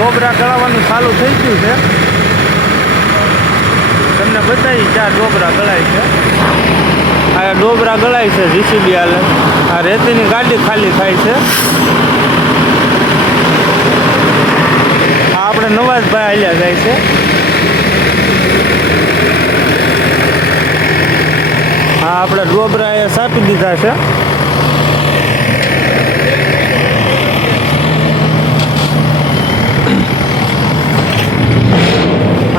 ડોબરા ગળાવાનું ચાલુ થઈ ગયું છે. તમને બતાવી 4 ડોબરા ગળાય છે. આ ડોબરા ગળાય છે જીસીબી હાલે. આ રેતીની ગાડી ખાલી થાય છે. આ આપણે નવાજભાઈ હાલ્યા જાય છે. હા આપણે ડોબરા એ સાપી દીધા છે.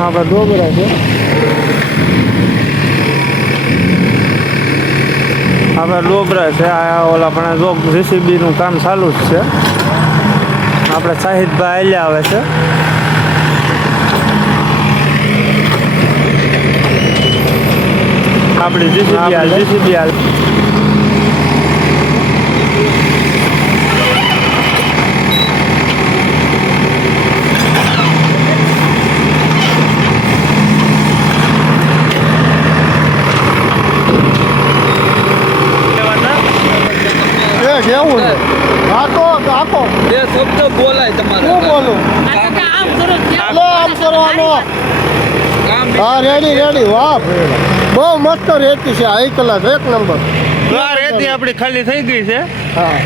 આપણા ડોબરા છે. આપણા ડોબરા છે. આ ઓલા પણ જો જીસીબીનું કામ ચાલુ જ છે. આપણે શાહિદભાઈ હાલ્યા આવે છે. આપણી જીસીબી હાલ કેવું આખો બે શબ્દ બોલાય તમારે શું બોલું આમ કરવાનો હા રેડી વાહ બહુ મસ્ત રેતી છે 1 કલાક 1 નંબર. રેતી આપણી ખાલી થઈ ગઈ છે. હા